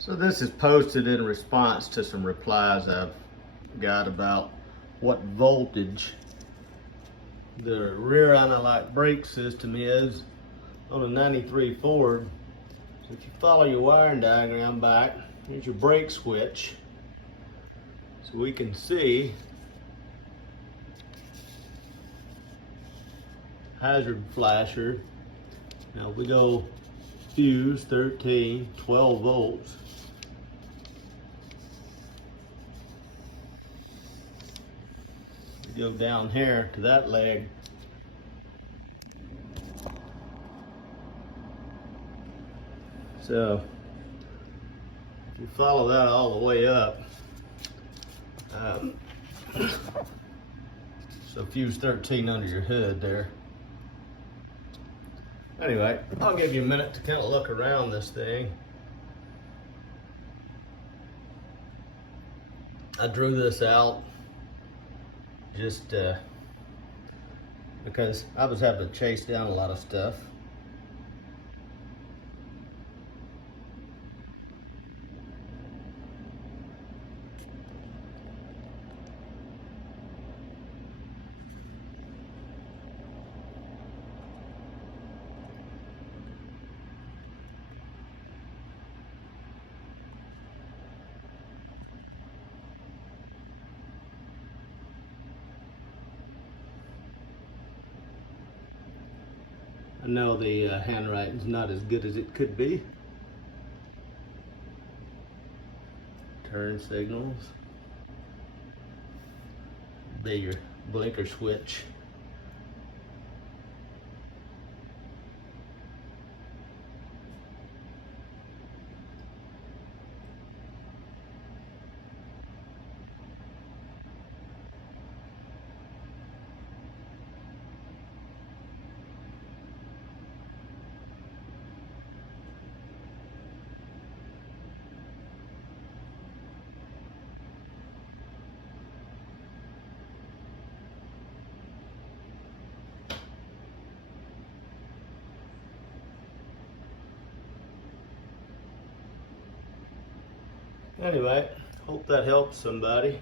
So this is posted in response to some replies I've got about what voltage the rear anti-lock brake system is on a 93 Ford. So if you follow your wiring diagram back, here's your brake switch. So we can see hazard flasher. Now we go fuse 13, 12 volts. We go down here to that leg. So if you follow that all the way up, so fuse 13 under your hood there. Anyway, I'll give you a minute to kind of look around this thing. I drew this out just because I was having to chase down a lot of stuff. I know the handwriting's not as good as it could be. Turn signals. Be your blinker switch. Anyway, hope that helps somebody.